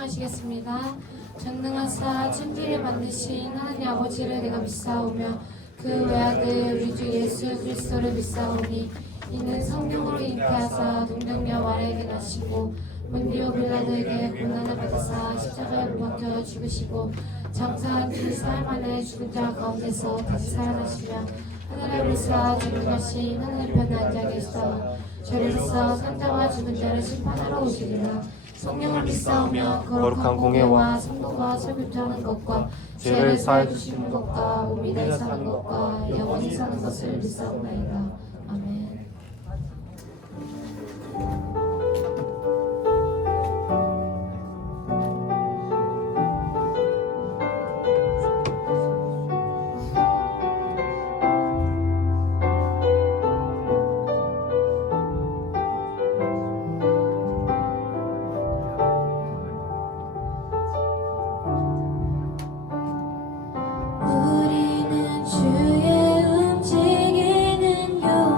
찬양하시겠습니다. 전능하사 천지를 만드신 하나님 아버지를 내가 믿사오며 그 외아들 우리 주 예수 그리스도를 믿사오니 이는 성령으로 잉태하사 동정녀 마리아에게 나시고 본디오 빌라도에게 고난을 받으사 십자가에 못 박혀 죽으시고 장사한 주 사흘 만에 죽은 자 가운데서 다시 살아나시며 하늘에 오르사 전능하신 하늘 편에 앉아 계시다. 저리로서 산자와 죽은 자를 심판하러 오시리라. 성령을 믿사오며 거룩한 공예와 성도가 설교하는 것과 죄를 사해 주시는 것과 몸이 사는 것과 영원히 사는 것을 믿사오나이다. 아멘. 우리는 주의 움직이는 영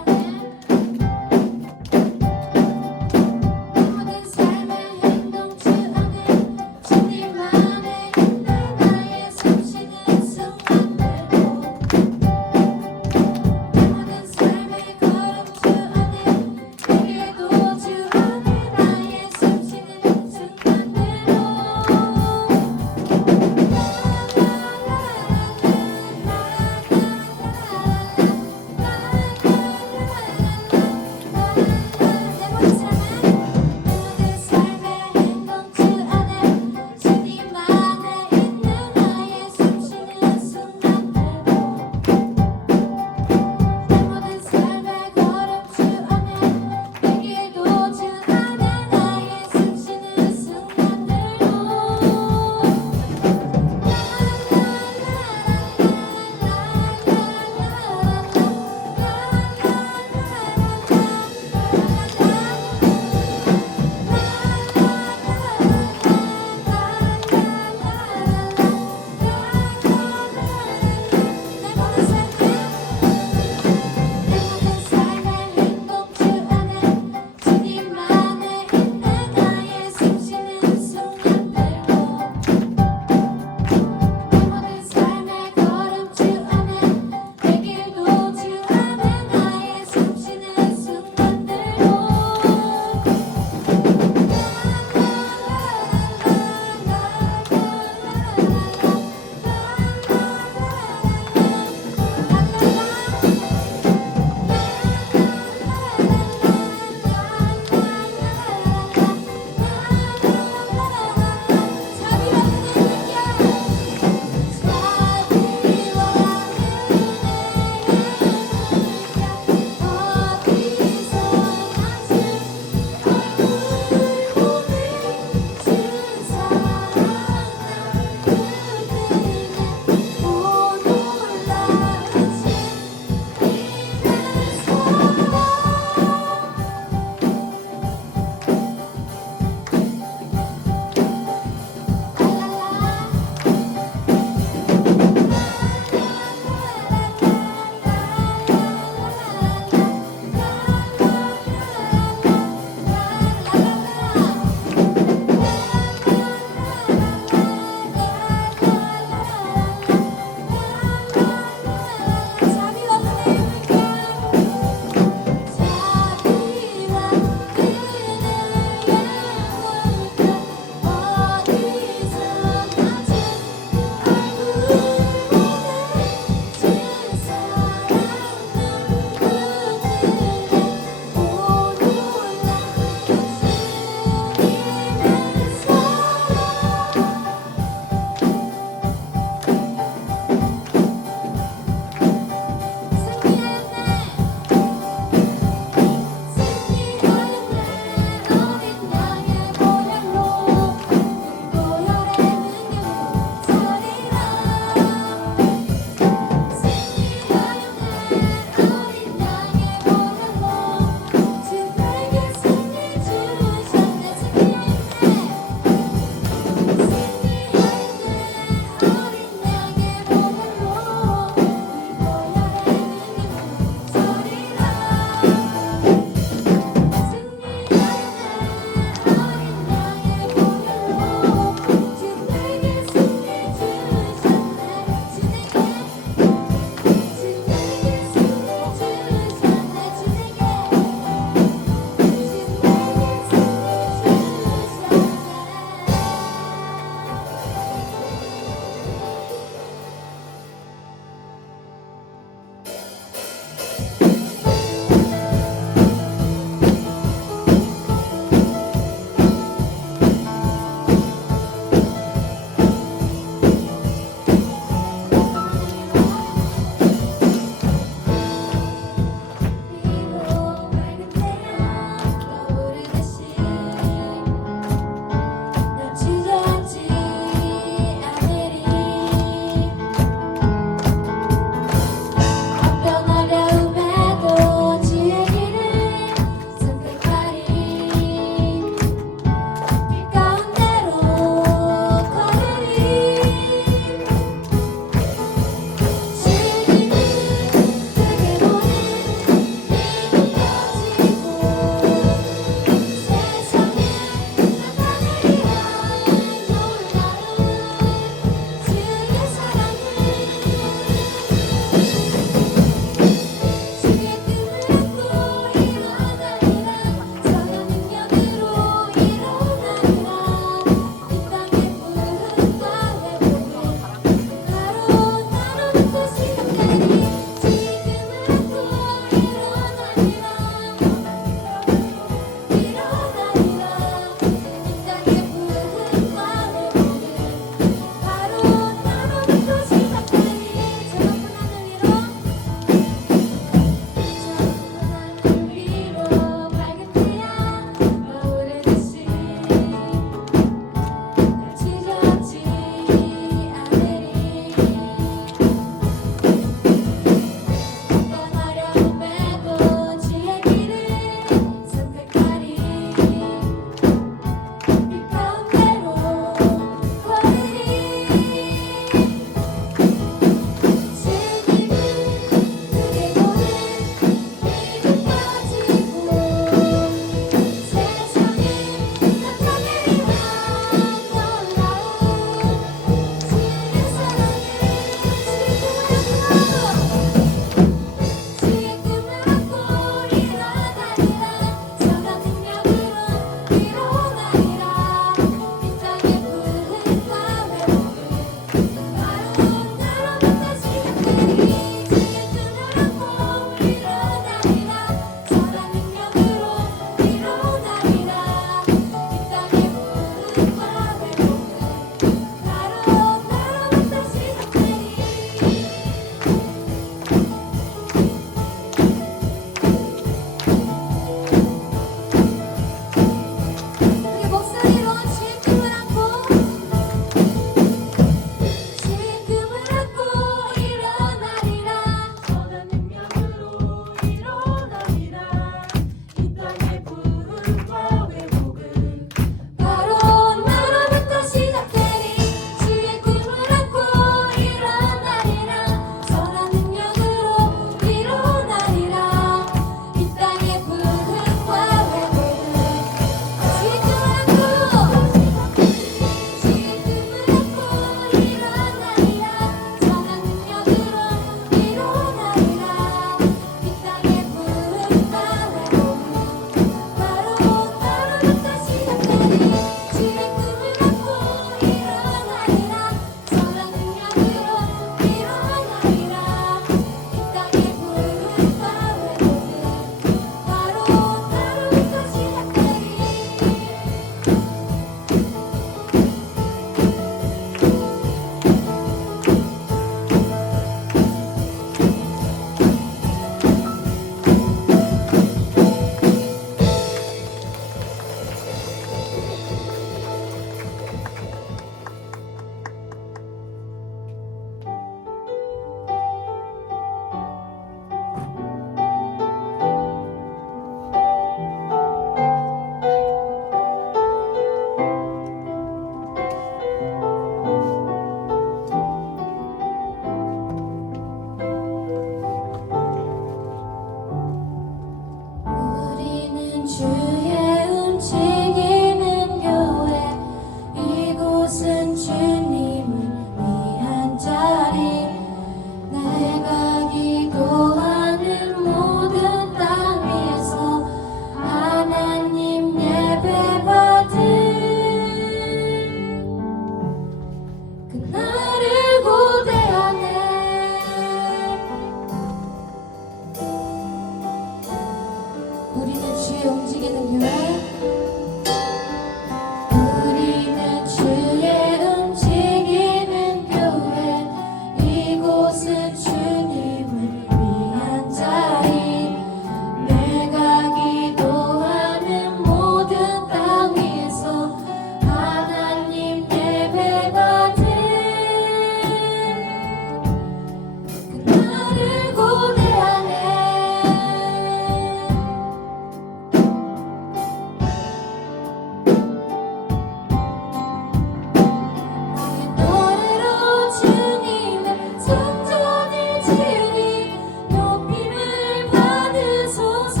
주님 높임을 받으소서.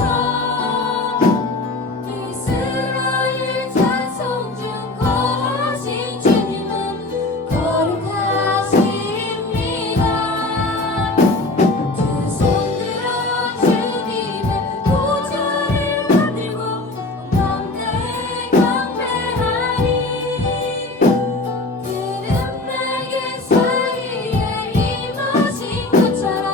이스라엘 찬송 중 거하신 주님은 거룩하십니다. 두 손 들어 주님의 보좌를 만들고 넘내 경배하리. 그는 날개 사이에 임하신 것처럼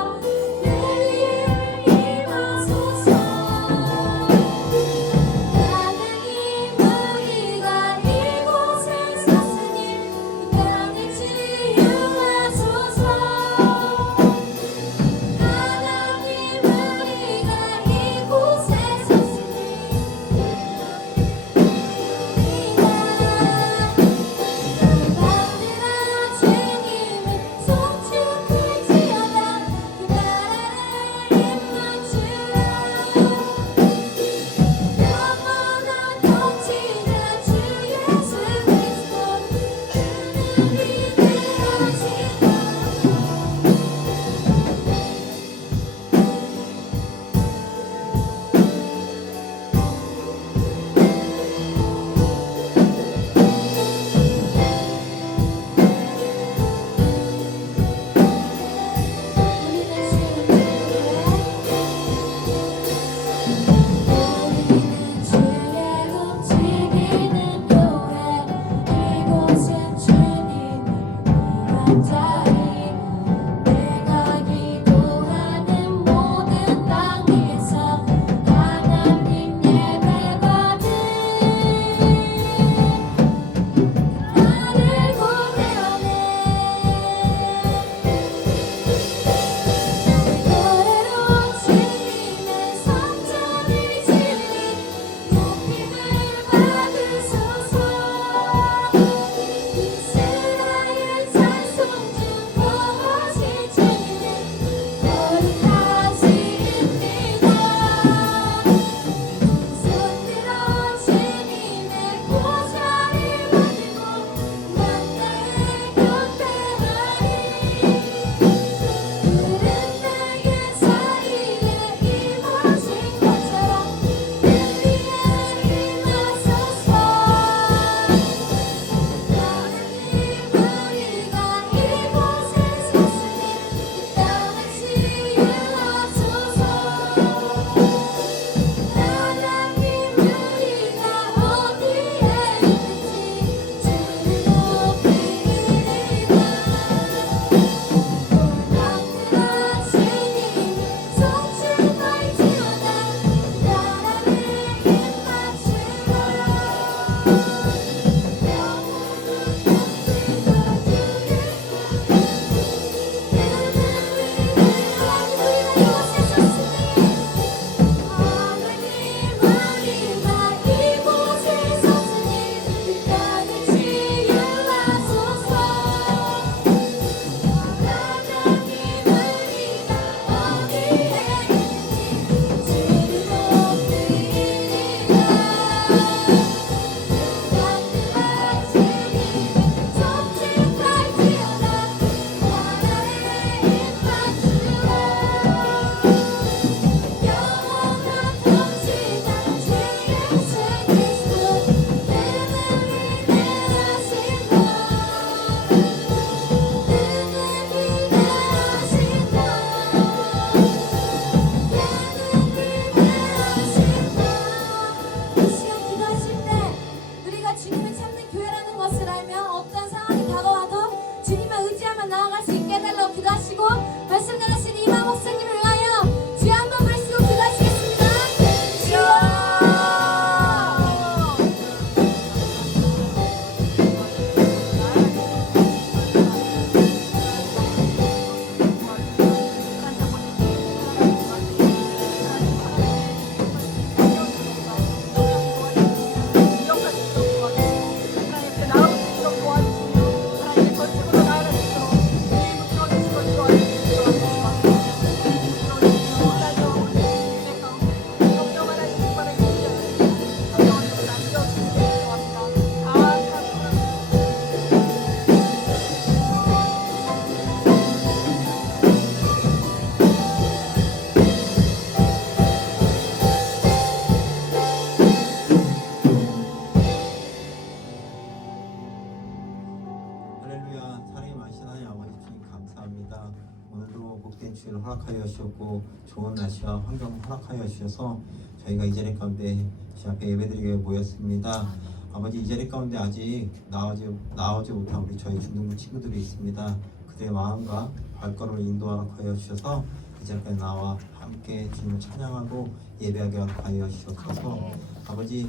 복된 주일을 허락하여 주셨고 좋은 날씨와 환경을 허락하여 주셔서 저희가 이 자리 가운데 주 앞에 예배드리게 모였습니다. 아버지, 이 자리 가운데 아직 나오지 못한 우리 저희 중등부 친구들이 있습니다. 그들의 마음과 발걸음을 인도하여 주셔서 이 자리에 나와 함께 주님을 찬양하고 예배하게 하여 주셔서 아버지,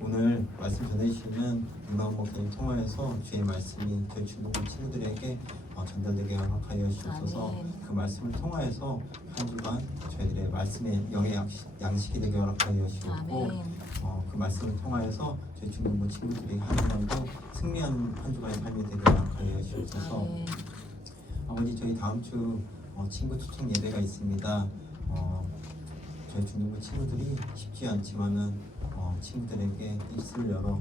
오늘 말씀 전해주시는 임나훈 목사님 통하여서 주의 말씀이 저희 중동부 친구들에게 전달되게 허락하여 주셔서 그 말씀을 통하여서 한 주간 저희들의 말씀의 영의 양식이 되게 허락하여 주셨고 그 말씀을 통하여서 저희 중동부 친구들이 한 주간도 승리하는 한 주간의 삶이 되게 허락하여 주셔서 아버지, 저희 다음 주 친구 초청 예배가 있습니다. 저희 중등부 친구들이 쉽지 않지만은 친구들에게 입술을 열어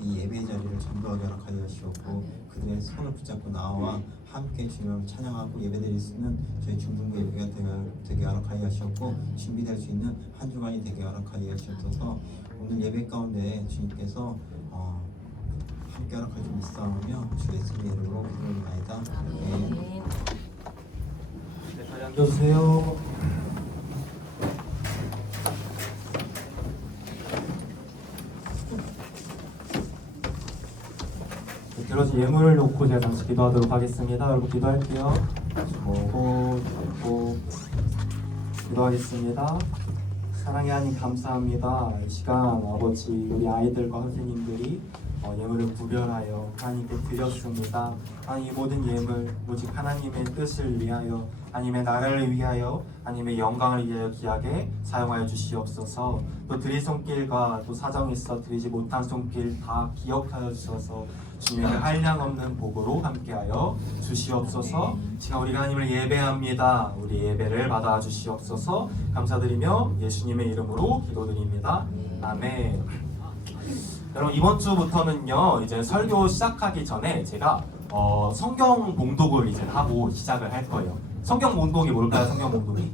이 예배의 자리를 전도하게 허락하여 주셨고 그들의 손을 붙잡고 나와 함께 주님을 찬양하고 예배드릴 수 있는 저희 중등부 예배가 되게 허락하여 주셨고 준비될 수 있는 한 주간이 되게 허락하여 주셔서 오늘 예배 가운데 주님께서 함께 허락하여 주시사오며 주 예수님의 이름으로 기도드립니다. 네. 자리 앉아주세요. 들어진 예물을 놓고 제가 잠시 기도하도록 하겠습니다. 여러분 기도할게요. 주고 기도하겠습니다. 사랑의 하나님, 감사합니다. 이 시간 아버지, 우리 아이들과 선생님들이 예물을 구별하여 하나님께 드렸습니다. 하나님, 이 모든 예물 오직 하나님의 뜻을 위하여, 하나님의 나라를 위하여, 하나님의 영광을 위하여 귀하게 사용하여 주시옵소서. 또 드릴 손길과 또 사정이 있어 드리지 못한 손길 다 기억하여 주셔서 주님의 한량없는 복으로 함께하여 주시옵소서. 지금 우리가 하나님을 예배합니다. 우리 예배를 받아 주시옵소서. 감사드리며 예수님의 이름으로 기도드립니다. 아멘. 여러분, 이번 주부터는요, 이제 설교 시작하기 전에 제가 성경 봉독을 이제 하고 시작을 할 거예요. 성경 봉독이 뭘까요? 성경 봉독이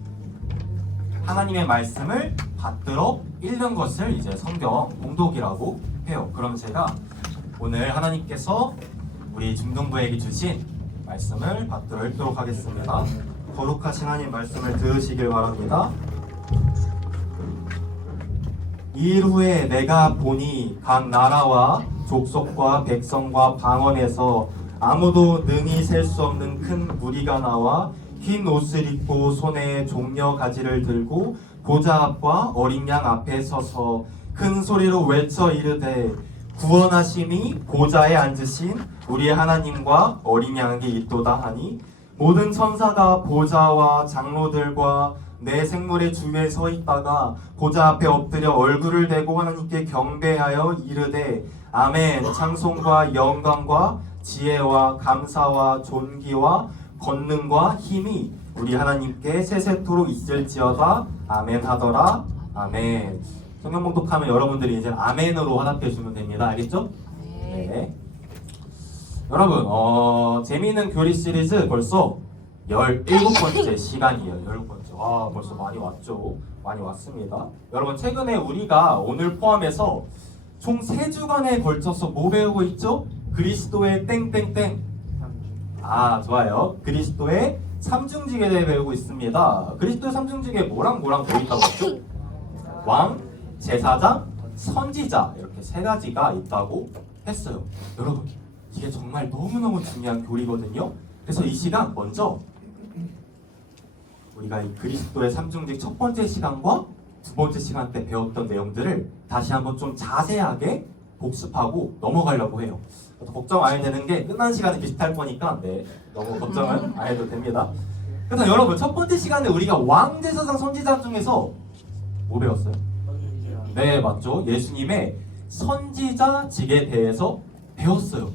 하나님의 말씀을 받들어 읽는 것을 이제 성경 봉독이라고 해요. 그럼 제가 오늘 하나님께서 우리 중등부에게 주신 말씀을 받들어 읽도록 하겠습니다. 거룩하신 하나님 말씀을 들으시길 바랍니다. 이일 후에 내가 보니 각 나라와 족속과 백성과 방언에서 아무도 능히 셀 수 없는 큰 무리가 나와 흰 옷을 입고 손에 종려 가지를 들고 보좌 앞과 어린 양 앞에 서서 큰 소리로 외쳐 이르되 구원하심이 보좌에 앉으신 우리의 하나님과 어린 양에게 있도다 하니 모든 천사가 보좌와 장로들과 내 생물의 주위에 서 있다가 보좌 앞에 엎드려 얼굴을 대고 하나님께 경배하여 이르되 아멘. 찬송과 영광과 지혜와 감사와 존귀와 권능과 힘이 우리 하나님께 세세토록 있을지어다. 아멘 하더라. 아멘. 성경 봉독하면 여러분들이 이제 아멘으로 화답해 주면 됩니다. 알겠죠? 네. 여러분, 재미있는 교리 시리즈 벌써 17번째 시간이에요. 17번째. 와, 벌써 많이 왔죠? 많이 왔습니다. 여러분, 최근에 우리가 오늘 포함해서 총 3주간에 걸쳐서 뭐 배우고 있죠? 그리스도의 땡땡땡. 아, 좋아요. 그리스도의 삼중직에 대해 배우고 있습니다. 그리스도의 삼중직에 뭐랑 뭐 있다고 했죠? 왕, 제사장, 선지자, 이렇게 3가지가 있다고 했어요. 여러분, 이게 정말 너무너무 중요한 교리거든요. 그래서 이 시간 먼저 우리가 이 그리스도의 삼중직 첫 번째 시간과 두 번째 시간 때 배웠던 내용들을 다시 한번 좀 자세하게 복습하고 넘어가려고 해요. 걱정 안 해도 되는 게 끝나는 시간이 비슷할 거니까 너무 걱정은 안 해도 됩니다. 그래서 여러분, 첫 번째 시간에 우리가 왕, 제사장, 선지자 중에서 뭐 배웠어요? 네, 맞죠. 예수님의 선지자직에 대해서 배웠어요.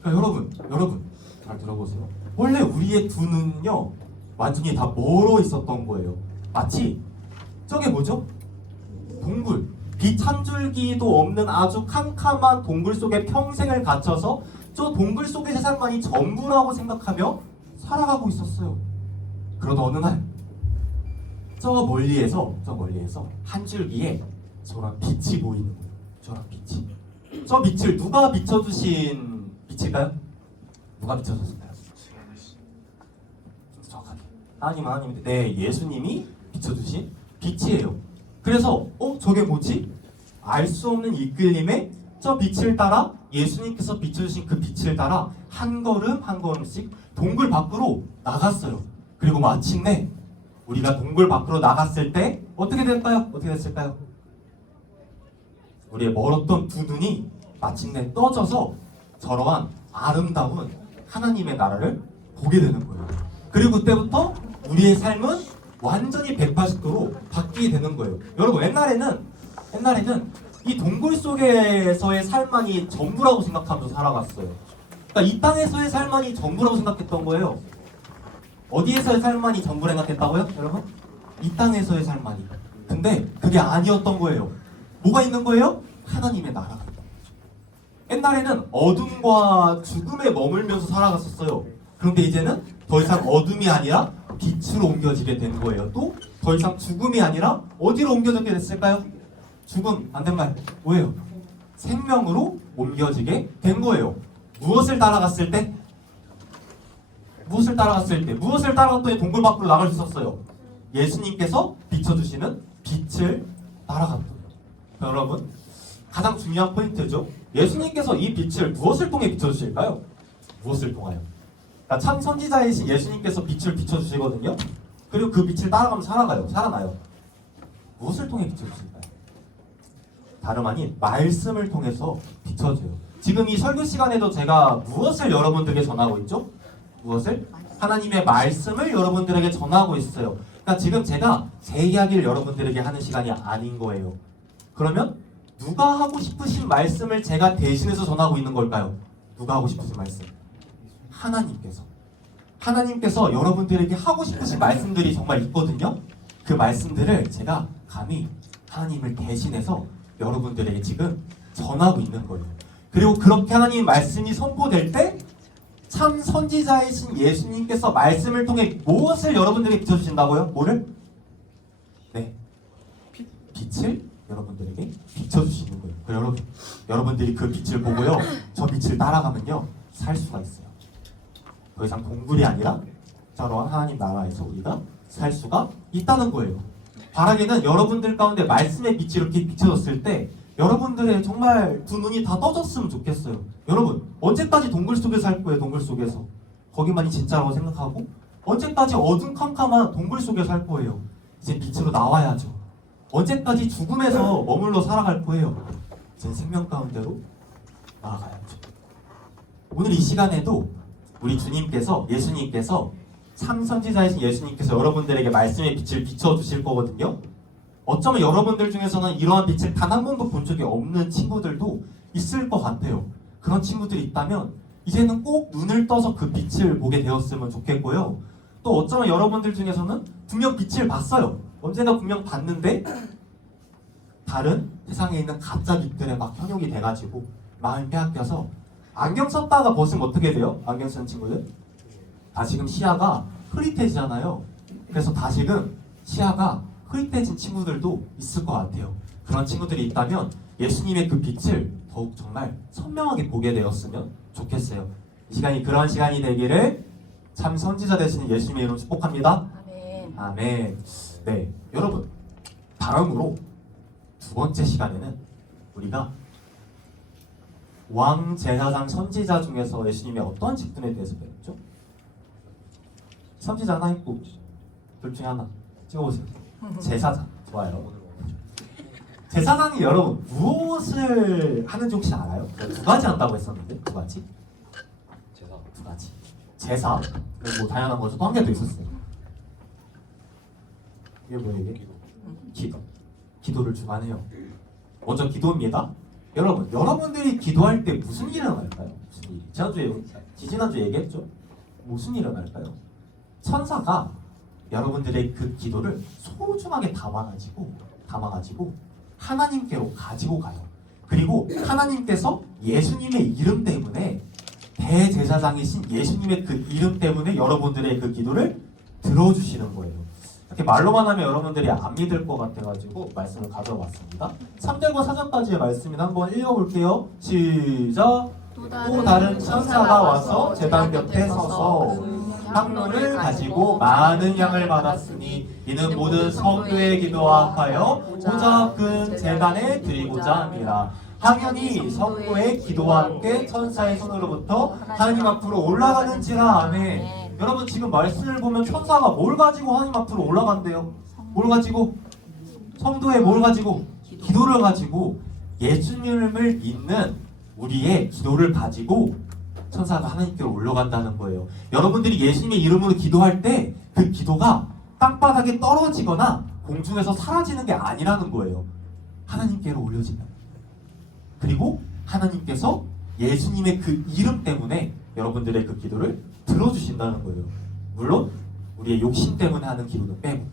그러니까 여러분 잘 들어보세요. 원래 우리의 두 눈은요 완전히 다 멀어 있었던 거예요. 마치 저게 뭐죠? 동굴, 빛 한 줄기도 없는 아주 캄캄한 동굴 속에 평생을 갇혀서 저 동굴 속의 세상만이 전부라고 생각하며 살아가고 있었어요. 그러다 어느 날 저 멀리에서 한 줄기에 저런 빛이 보이는 거예요. 저런 빛이. 저 빛을 누가 비춰주신 빛일까요? 누가 비춰줬을까요? 정확하게. 하나님인데 네, 예수님이 비춰주신 빛이에요. 그래서 저게 뭐지? 알 수 없는 이끌림에 저 빛을 따라 예수님께서 비춰주신 그 빛을 따라 한 걸음 한 걸음씩 동굴 밖으로 나갔어요. 그리고 마침내 우리가 동굴 밖으로 나갔을 때 어떻게 될까요? 어떻게 됐을까요? 우리의 멀었던 두 눈이 마침내 떠져서 저러한 아름다운 하나님의 나라를 보게 되는 거예요. 그리고 그때부터 우리의 삶은 완전히 180도로 바뀌게 되는 거예요. 여러분 옛날에는 이 동굴 속에서의 삶만이 전부라고 생각하면서 살아갔어요. 그러니까 이 땅에서의 삶만이 전부라고 생각했던 거예요. 어디에서의 삶만이 전부라 생각했다고요? 여러분? 이 땅에서의 삶만이. 근데 그게 아니었던 거예요. 뭐가 있는 거예요? 하나님의 나라가 있는 거죠. 옛날에는 어둠과 죽음에 머물면서 살아갔었어요. 그런데 이제는 더 이상 어둠이 아니라 빛으로 옮겨지게 된 거예요. 또 더 이상 죽음이 아니라 어디로 옮겨지게 됐을까요? 죽음, 반대말 뭐예요? 생명으로 옮겨지게 된 거예요. 무엇을 따라갔을 때? 무엇을 따라갔더니 동굴 밖으로 나갈 수 있었어요? 예수님께서 비춰주시는 빛을 따라갔더니. 여러분, 가장 중요한 포인트죠. 예수님께서 이 빛을 무엇을 통해 비춰주실까요? 무엇을 통하여? 그러니까 참 선지자이신 예수님께서 빛을 비춰주시거든요. 그리고 그 빛을 따라가면 살아나요. 무엇을 통해 비춰주실까요? 다름 아닌 말씀을 통해서 비춰줘요. 지금 이 설교 시간에도 제가 무엇을 여러분들에게 전하고 있죠? 무엇을? 하나님의 말씀을 여러분들에게 전하고 있어요. 그러니까 지금 제가 제 이야기를 여러분들에게 하는 시간이 아닌 거예요. 그러면 누가 하고 싶으신 말씀을 제가 대신해서 전하고 있는 걸까요? 누가 하고 싶으신 말씀? 하나님께서 여러분들에게 하고 싶으신 말씀들이 정말 있거든요. 그 말씀들을 제가 감히 하나님을 대신해서 여러분들에게 지금 전하고 있는 거예요. 그리고 그렇게 하나님 말씀이 선포될 때 참 선지자이신 예수님께서 말씀을 통해 무엇을 여러분들에게 비춰주신다고요? 뭐를? 네, 빛을 여러분들에게 비춰주시는 거예요. 그리고 여러분들이 그 빛을 보고요, 저 빛을 따라가면요 살 수가 있어요. 더 이상 동굴이 아니라 저런 하나님 나라에서 우리가 살 수가 있다는 거예요. 바라기는 여러분들 가운데 말씀의 빛이 이렇게 비춰졌을 때 여러분들의 정말 두 눈이 다 떠졌으면 좋겠어요. 여러분 언제까지 동굴 속에 살 거예요? 동굴 속에서 거기만이 진짜라고 생각하고 언제까지 어둠캄캄한 동굴 속에 살 거예요? 이제 빛으로 나와야죠. 언제까지 죽음에서 머물러 살아갈 거예요? 이제 생명 가운데로 나아가야죠. 오늘 이 시간에도 우리 예수님께서 참 선지자이신 예수님께서 여러분들에게 말씀의 빛을 비춰주실 거거든요. 어쩌면 여러분들 중에서는 이러한 빛을 단 한 번도 본 적이 없는 친구들도 있을 것 같아요. 그런 친구들이 있다면 이제는 꼭 눈을 떠서 그 빛을 보게 되었으면 좋겠고요. 또 어쩌면 여러분들 중에서는 분명 빛을 봤어요. 언젠가 분명 봤는데 다른 세상에 있는 가짜 빛들에 막 현혹이 돼가지고 마음이 빼앗겨서 안경 썼다가 벗으면 어떻게 돼요? 안경 쓴 친구들? 다시금 시야가 흐릿해지잖아요. 그래서 다시금 시야가 흐릿해진 친구들도 있을 것 같아요. 그런 친구들이 있다면 예수님의 그 빛을 더욱 정말 선명하게 보게 되었으면 좋겠어요. 이 시간이 그런 시간이 되기를 참 선지자 되시는 예수님의 이름으로 축복합니다. 아멘. 아멘. 네, 여러분 다음으로 두 번째 시간에는 우리가 왕, 제사장, 선지자 중에서 예수님의 어떤 직분에 대해서 배웠죠? 선지자 하나 있고 둘 중에 하나 찍어보세요. 제사장. 좋아요. 제사장이 여러분 무엇을 하는지 혹시 알아요? 두 가지 한다고 했었는데 두 가지? 두 가지. 제사. 그리고 뭐 다양한 거죠. 또 한 개 더 있었어요. 이게 뭐예요 이게? 기도. 기도를 주관해요. 먼저 기도입니다. 여러분들이 기도할 때 무슨 일이 일어날까요? 무슨 일이? 지지난주에 얘기했죠? 무슨 일이 일어날까요? 천사가 여러분들의 그 기도를 소중하게 담아가지고 하나님께로 가지고 가요. 그리고 하나님께서 예수님의 이름 때문에 대제사장이신 예수님의 그 이름 때문에 여러분들의 그 기도를 들어주시는 거예요. 이렇게 말로만 하면 여러분들이 안 믿을 것 같아가지고 말씀을 가져왔습니다. 3절과 4절까지의 말씀을 한번 읽어볼게요. 시작! 또 다른 천사가 와서 제단 곁에 서서 향로를 가지고 많은 양을 받았으니 이는 모든 성도의 기도와 합하여 보좌 큰 제단에 드리고자 합니다. 당연히 성도의 기도와 함께 천사의 손으로부터 하나님 앞으로 올라가는지라. 아멘. 여러분 지금 말씀을 보면 천사가 뭘 가지고 하나님 앞으로 올라간대요? 뭘 가지고? 성도의 뭘 가지고? 기도를 가지고 예수님을 믿는 우리의 기도를 가지고 천사가 하나님께로 올라간다는 거예요. 여러분들이 예수님의 이름으로 기도할 때 그 기도가 땅바닥에 떨어지거나 공중에서 사라지는 게 아니라는 거예요. 하나님께로 올려진다. 그리고 하나님께서 예수님의 그 이름 때문에 여러분들의 그 기도를 들어주신다는 거예요. 물론 우리의 욕심 때문에 하는 기도는 빼고,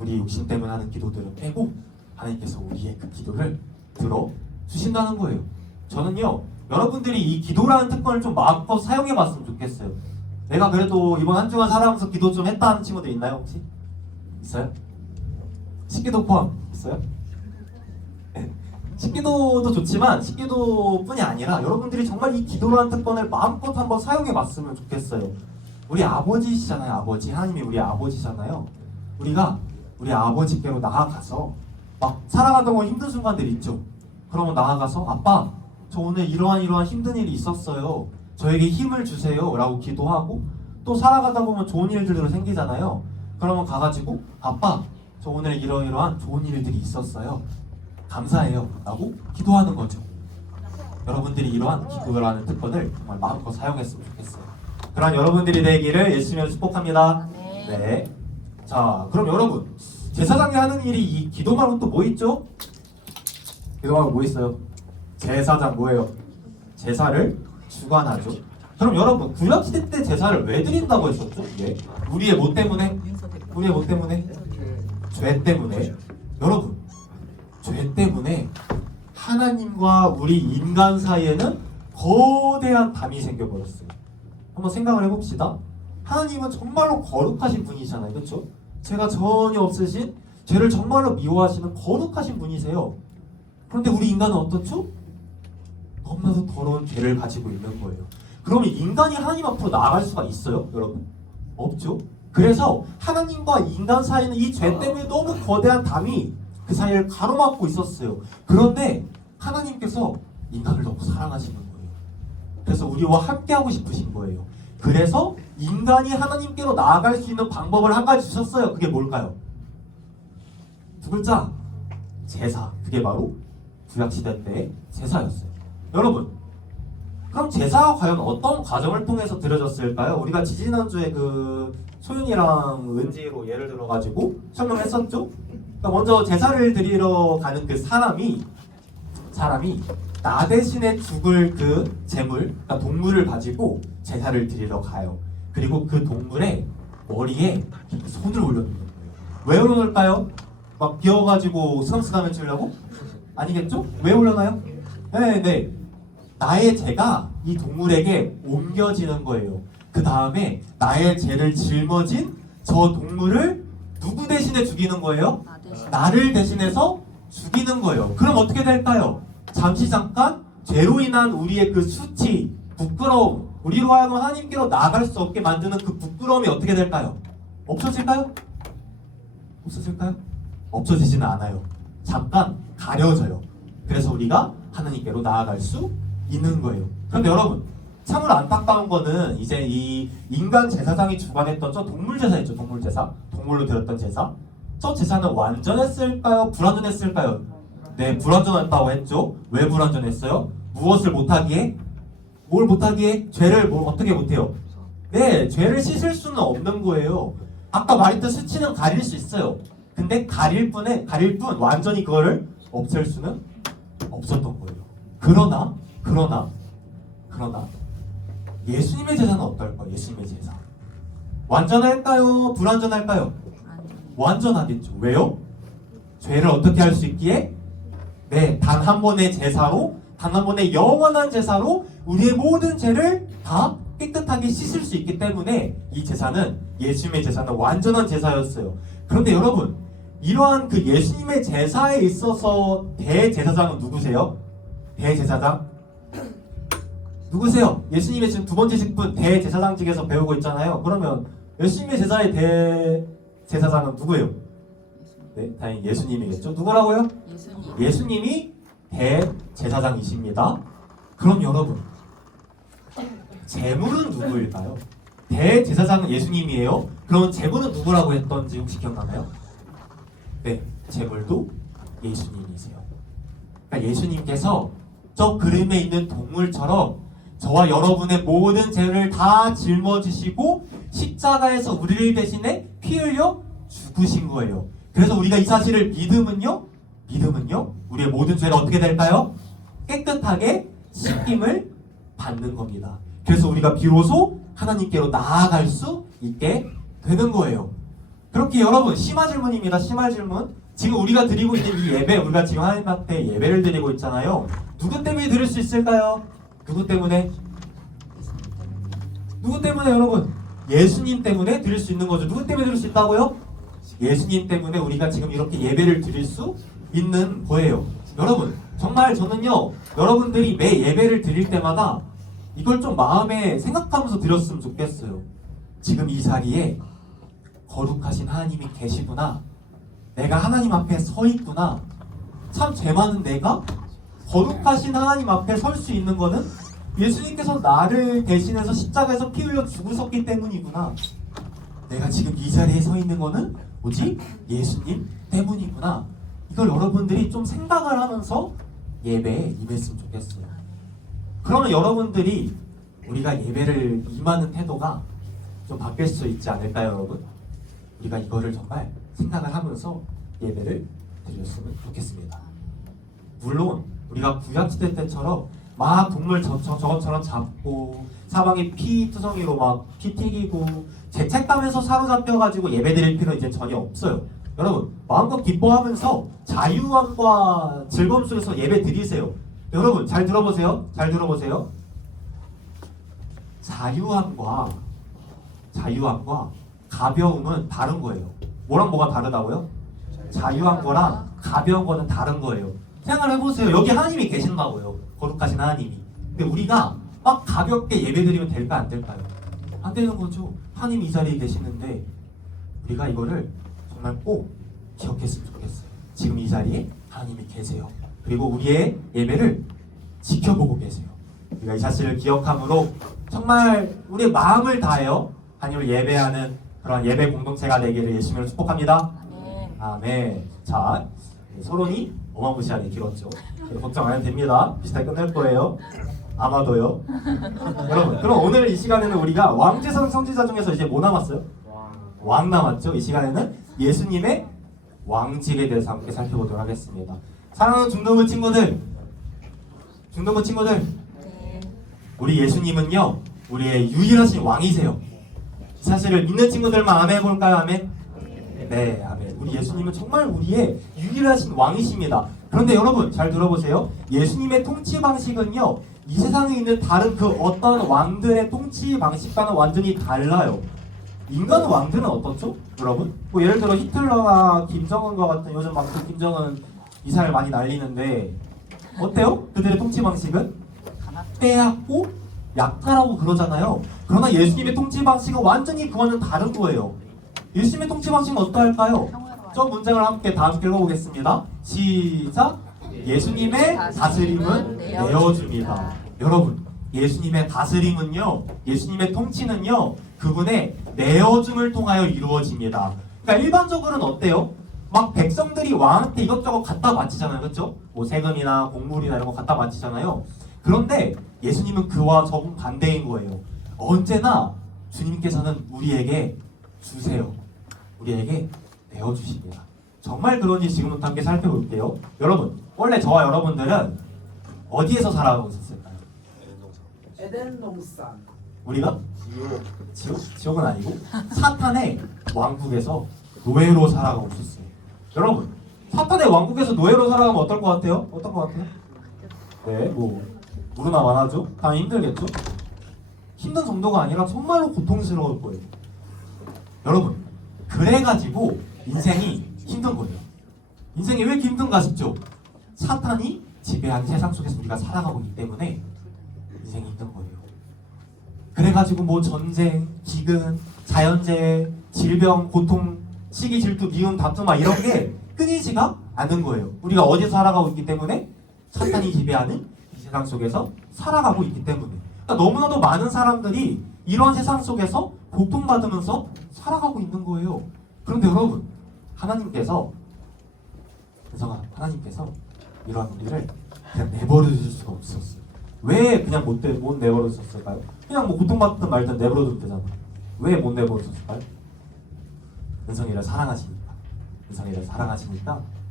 우리의 욕심 때문에 하는 기도들은 빼고 하나님께서 우리의 그 기도를 들어주신다는 거예요. 저는요, 여러분들이 이 기도라는 특권을 좀 마음껏 사용해봤으면 좋겠어요. 내가 그래도 이번 한 주간 살아가면서 기도 좀 했다 하는 친구들 있나요 혹시? 있어요? 식기도 포함 있어요? 네. 식기도도 좋지만 식기도뿐이 아니라 여러분들이 정말 이 기도라는 특권을 마음껏 한번 사용해봤으면 좋겠어요. 우리 아버지시잖아요. 아버지. 하나님이 우리 아버지잖아요. 우리가 우리 아버지께로 나아가서 막 살아가다 보면 힘든 순간들이 있죠. 그러면 나아가서 아빠, 저 오늘 이러한 힘든 일이 있었어요. 저에게 힘을 주세요 라고 기도하고, 또 살아가다 보면 좋은 일들도 생기잖아요. 그러면 가가지고 아빠, 저 오늘 이러한 좋은 일들이 있었어요. 감사해요 라고 기도하는 거죠. 여러분들이 이러한 기도라는 특권을 정말 마음껏 사용했으면 좋겠어요. 그런 여러분들이 되기를 예수님으로 축복합니다. 네. 자, 그럼 여러분, 제사장이 하는 일이 이 기도 말고 또 뭐 있죠? 기도 말고 뭐 있어요? 제사장 뭐예요? 제사를 주관하죠. 그럼 여러분, 구약시대 때 제사를 왜 드린다고 했었죠? 예. 우리의 뭐 때문에? 우리의 뭐 때문에? 죄 때문에. 여러분, 죄 때문에 하나님과 우리 인간 사이에는 거대한 담이 생겨버렸어요. 한번 생각을 해봅시다. 하나님은 정말로 거룩하신 분이잖아요. 그렇죠? 죄가 전혀 없으신, 죄를 정말로 미워하시는 거룩하신 분이세요. 그런데 우리 인간은 어떻죠? 너무나도 더러운 죄를 가지고 있는 거예요. 그러면 인간이 하나님 앞으로 나아갈 수가 있어요? 여러분? 없죠? 그래서 하나님과 인간 사이는 이 죄 때문에 너무 거대한 담이 그 사이를 가로막고 있었어요. 그런데 하나님께서 인간을 너무 사랑하시는 거예요. 그래서 우리와 함께하고 싶으신 거예요. 그래서 인간이 하나님께로 나아갈 수 있는 방법을 한 가지 주셨어요. 그게 뭘까요? 두 글자, 제사. 그게 바로 구약시대 때의 제사였어요. 여러분, 그럼 제사가 과연 어떤 과정을 통해서 드려졌을까요? 우리가 지지난주에 그 소윤이랑 은지로 예를 들어가지고 설명했었죠? 그러니까 먼저 제사를 드리러 가는 그 사람이 나 대신에 죽을 그 재물, 그러니까 동물을 가지고 제사를 드리러 가요. 그리고 그 동물의 머리에 손을 올려놓는 거예요. 왜 올려놓을까요? 막 비워가지고 수감수감을 주려고? 아니겠죠? 왜 올려놔요? 네. 나의 죄가 이 동물에게 옮겨지는 거예요. 그 다음에 나의 죄를 짊어진 저 동물을 누구 대신에 죽이는 거예요? 나를 대신해서 죽이는 거예요. 그럼 어떻게 될까요? 잠깐 죄로 인한 우리의 그 수치, 부끄러움, 우리로 하여금 하나님께로 나아갈 수 없게 만드는 그 부끄러움이 어떻게 될까요? 없어질까요? 없어질까요? 없어지지는 않아요. 잠깐 가려져요. 그래서 우리가 하나님께로 나아갈 수 있는 거예요. 그런데 여러분, 참으로 안타까운 거는 이제 이 인간 제사장이 주관했던 저 동물 제사 있죠. 동물 제사, 동물로 드렸던 제사. 저 제사는 완전했을까요? 불완전했을까요? 네, 불완전했다고 했죠. 왜 불완전했어요? 무엇을 못하기에? 뭘 못하기에? 죄를 어떻게 못해요? 네, 죄를 씻을 수는 없는 거예요. 아까 말했던 수치는 가릴 수 있어요. 근데 가릴 뿐 완전히 그거를 없앨 수는 없었던 거예요. 그러나 예수님의 제사는 어떨까요? 예수님의 제사 완전할까요? 불완전할까요? 완전하겠죠. 왜요? 죄를 어떻게 할 수 있기에? 네, 단 한 번의 제사로, 단 한 번의 영원한 제사로 우리의 모든 죄를 다 깨끗하게 씻을 수 있기 때문에 이 제사는, 예수님의 제사는 완전한 제사였어요. 그런데 여러분, 이러한 그 예수님의 제사에 있어서 대제사장은 누구세요? 대제사장? 누구세요? 예수님의 지금 두 번째 직분 대제사장직에서 배우고 있잖아요. 그러면 열심히 제자의 대제사장은 누구예요? 네, 당연히 예수님이겠죠. 누구라고요? 예수님. 예수님이 대제사장이십니다. 그럼 여러분, 제물은 누구일까요? 대제사장은 예수님이에요. 그럼 제물은 누구라고 했던지 혹시 기억나나요? 네, 제물도 예수님이세요. 그러니까 예수님께서 저 그림에 있는 동물처럼 저와 여러분의 모든 죄를 다 짊어지시고 십자가에서 우리를 대신에 피 흘려 죽으신 거예요. 그래서 우리가 이 사실을 믿으면요, 우리의 모든 죄를 어떻게 될까요? 깨끗하게 씻김을 받는 겁니다. 그래서 우리가 비로소 하나님께로 나아갈 수 있게 되는 거예요. 그렇게 여러분, 심화 질문입니다. 심화 질문. 지금 우리가 드리고 있는 이 예배, 우리가 지금 하나님 앞에 예배를 드리고 있잖아요. 누구 때문에 드릴 수 있을까요? 누구 때문에? 누구 때문에 여러분? 예수님 때문에 드릴 수 있는 거죠. 누구 때문에 드릴 수 있다고요? 예수님 때문에 우리가 지금 이렇게 예배를 드릴 수 있는 거예요. 여러분, 정말 저는요, 여러분들이 매 예배를 드릴 때마다 이걸 좀 마음에 생각하면서 드렸으면 좋겠어요. 지금 이 자리에 거룩하신 하나님이 계시구나. 내가 하나님 앞에 서 있구나. 참 죄 많은 내가 거룩하신 하나님 앞에 설 수 있는 거는 예수님께서 나를 대신해서 십자가에서 피 흘려 죽으셨기 때문이구나. 내가 지금 이 자리에 서 있는 거는 오직 예수님 때문이구나. 이걸 여러분들이 좀 생각을 하면서 예배에 임했으면 좋겠어요. 그러면 여러분들이 우리가 예배를 임하는 태도가 좀 바뀔 수 있지 않을까요, 여러분? 우리가 이거를 정말 생각을 하면서 예배를 드렸으면 좋겠습니다. 물론 우리가 구약시대 때처럼 막 동물 저것처럼 잡고 사방에 피투성이로 막 피 튀기고 죄책감에서 사로잡혀가지고 예배드릴 필요는 이제 전혀 없어요. 여러분, 마음껏 기뻐하면서 자유함과 즐거움 속에서 예배 드리세요. 여러분, 잘 들어보세요. 잘 들어보세요. 자유함과 가벼움은 다른 거예요. 뭐랑 뭐가 다르다고요? 자유한 거랑 가벼운 거는 다른 거예요. 생각을 해보세요. 여기 하나님이 계신다고요. 거룩하신 하나님이. 근데 우리가 막 가볍게 예배드리면 될까 안 될까요? 안 되는 거죠. 하나님이 이 자리에 계시는데 우리가 이거를 정말 꼭 기억했으면 좋겠어요. 지금 이 자리에 하나님이 계세요. 그리고 우리의 예배를 지켜보고 계세요. 우리가 이 사실을 기억함으로 정말 우리의 마음을 다하여 하나님을 예배하는 그런 예배 공동체가 되기를 예수님으로 축복합니다. 아멘. 아멘. 자, 서론이 어마무시하게 길었죠. 걱정 안 해도 됩니다. 비슷하게 끝날 거예요. 아마도요. 여러분, 그럼 오늘 이 시간에는 우리가 왕제선 선지자 중에서 이제 뭐 남았어요? 왕 남았죠. 이 시간에는 예수님의 왕직에 대해서 함께 살펴보도록 하겠습니다. 사랑하는 중등부 친구들, 네. 우리 예수님은요, 우리의 유일하신 왕이세요. 이 사실을 믿는 친구들만 아멘 해볼까요? 아멘? 네, 아멘. 우리 예수님은 정말 우리의 유일하신 왕이십니다. 그런데 여러분, 잘 들어보세요. 예수님의 통치 방식은요, 이 세상에 있는 다른 그 어떤 왕들의 통치 방식과는 완전히 달라요. 인간 왕들은 어떻죠? 여러분? 뭐 예를 들어 히틀러나 김정은과 같은, 요즘 막 그 김정은 미사일 많이 날리는데 어때요? 그들의 통치 방식은? 빼앗고 약탈하고 그러잖아요. 그러나 예수님의 통치 방식은 완전히 그와는 다른 거예요. 예수님의 통치 방식은 어떠할까요? 저 문장을 함께 다 함께 읽어보겠습니다. 시작! 예수님의 다스림은 내어줍니다. 여러분, 예수님의 다스림은요, 예수님의 통치는요, 그분의 내어줌을 통하여 이루어집니다. 그러니까 일반적으로는 어때요? 막 백성들이 왕한테 이것저것 갖다 바치잖아요. 그렇죠? 뭐 세금이나 곡물이나 이런 거 갖다 바치잖아요. 그런데 예수님은 그와 정반대인 거예요. 언제나 주님께서는 우리에게 주세요. 우리에게 내어주십니다. 정말 그런지 지금부터 함께 살펴볼게요. 여러분, 원래 저와 여러분들은 어디에서 살아가고 있었을까요? 에덴 동산. 우리가? 지옥은 아니고 사탄의 왕국에서 노예로 살아가고 있었어요. 여러분, 사탄의 왕국에서 노예로 살아가면 어떨 것 같아요? 어떤 것 같아요? 네, 뭐 무르나 많아죠? 당연히 힘들겠죠? 힘든 정도가 아니라 정말로 고통스러울 거예요. 여러분, 그래가지고 인생이 힘든 거예요. 인생이 왜 이렇게 힘든가 싶죠? 사탄이 지배한 세상 속에서 우리가 살아가고 있기 때문에 인생이 있는 거예요. 그래가지고 뭐 전쟁, 기근, 자연재해, 질병, 고통, 시기, 질투, 미움, 다툼 막 이런 게 끊이지가 않는 거예요. 우리가 어디서 살아가고 있기 때문에 사탄이 지배하는 이 세상 속에서 살아가고 있기 때문에. 그러니까 너무나도 많은 사람들이 이런 세상 속에서 고통받으면서 살아가고 있는 거예요. 그런데 여러분, 하나님께서 이러한 우리를 그냥 내버려 두실 수가 없었어요. 왜 그냥 못 내버려 두셨을까요? 그냥 뭐 고통받든 말든 내버려 두면 되잖아. 왜 못 내버려 두셨을까요? 은성이를 사랑하시니까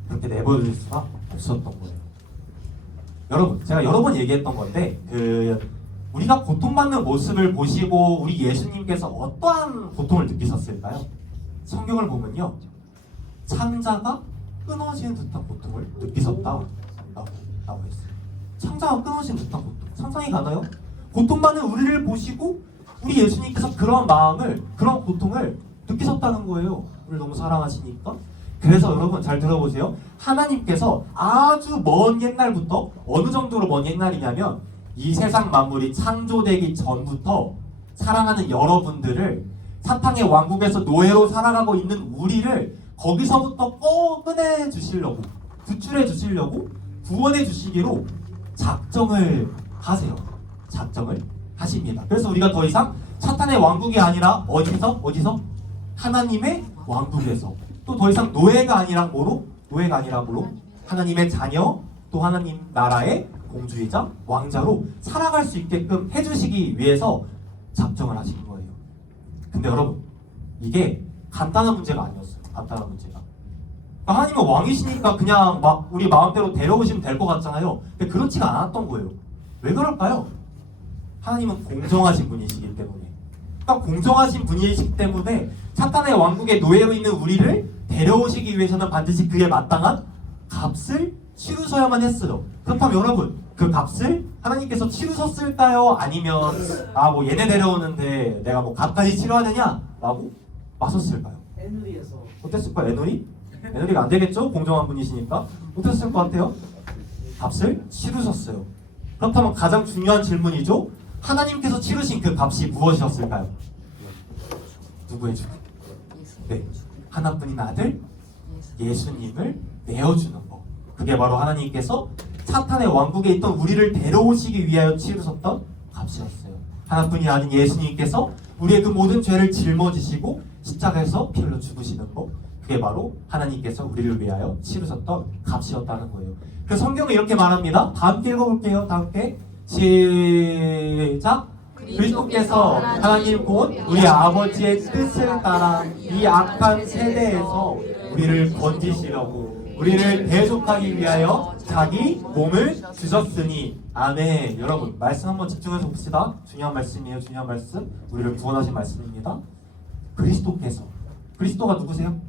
그렇게 내버려 둘 수가 없었던 거예요. 여러분, 제가 여러 번 얘기했던 건데 우리가 고통받는 모습을 보시고 우리 예수님께서 어떠한 고통을 느끼셨을까요? 성경을 보면요, 창자가 끊어지는 듯한 고통을 느끼셨다고 했어요. 창자가 끊어지는 듯한 고통, 상상이 가나요? 고통받는 우리를 보시고 우리 예수님께서 그런 마음을, 그런 고통을 느끼셨다는 거예요. 우리를 너무 사랑하시니까. 그래서 여러분 잘 들어보세요. 하나님께서 아주 먼 옛날부터, 어느 정도로 먼 옛날이냐면 이 세상 만물이 창조되기 전부터 사랑하는 여러분들을, 사탄의 왕국에서 노예로 살아가고 있는 우리를 거기서부터 꺼내 주시려고, 구출해 주시려고, 구원해 주시기로 작정을 하세요. 작정을 하십니다. 그래서 우리가 더 이상 사탄의 왕국이 아니라 어디서? 하나님의 왕국에서, 또 더 이상 노예가 아니라 뭐로? 하나님의 자녀, 또 하나님 나라의 공주이자 왕자로 살아갈 수 있게끔 해주시기 위해서 작정을 하신 거예요. 근데 여러분, 이게 간단한 문제가 아니었어요. 간단한 문제가. 그러니까 하나님은 왕이시니까 그냥 막 우리 마음대로 데려오시면 될 것 같잖아요. 근데 그렇지가 않았던 거예요. 왜 그럴까요? 하나님은 공정하신 분이시기 때문에. 그러니까 공정하신 분이시기 때문에 사탄의 왕국의 노예로 있는 우리를 데려오시기 위해서는 반드시 그에 마땅한 값을 치르셔야만 했어요. 그렇다면 여러분, 그 값을 하나님께서 치르셨을까요? 아니면 뭐 얘네 데려오는데 내가 뭐 값까지 치러야 되냐? 라고 마셨을까요? 헤누리에서 어땠을까요? 에너리가 안 되겠죠? 공정한 분이시니까. 어땠을 것 같아요? 값을 치르셨어요. 그렇다면 가장 중요한 질문이죠. 하나님께서 치르신 그 값이 무엇이었을까요? 누구의 죽음? 네, 하나뿐인 아들 예수님을 내어주는 것. 그게 바로 하나님께서 사탄의 왕국에 있던 우리를 데려오시기 위하여 치르셨던 값이었어요. 하나뿐인 아들 예수님께서 우리의 그 모든 죄를 짊어지시고 십자가에서 피 흘려 죽으시는 것. 그게 바로 하나님께서 우리를 위하여 치르셨던 값이었다는 거예요. 그래서 성경은 이렇게 말합니다. 다 함께 읽어볼게요. 다 함께 시작. 그리스도께서 하나님 곧 우리 아버지의 뜻을 따라 이 악한 세대에서 우리를 건지시려고, 우리를 대속하기 위하여 자기 몸을 주셨으니. 아멘. 여러분, 말씀 한번 집중해서 봅시다. 중요한 말씀이에요. 중요한 말씀. 우리를 구원하신 말씀입니다. 그리스도가 누구세요?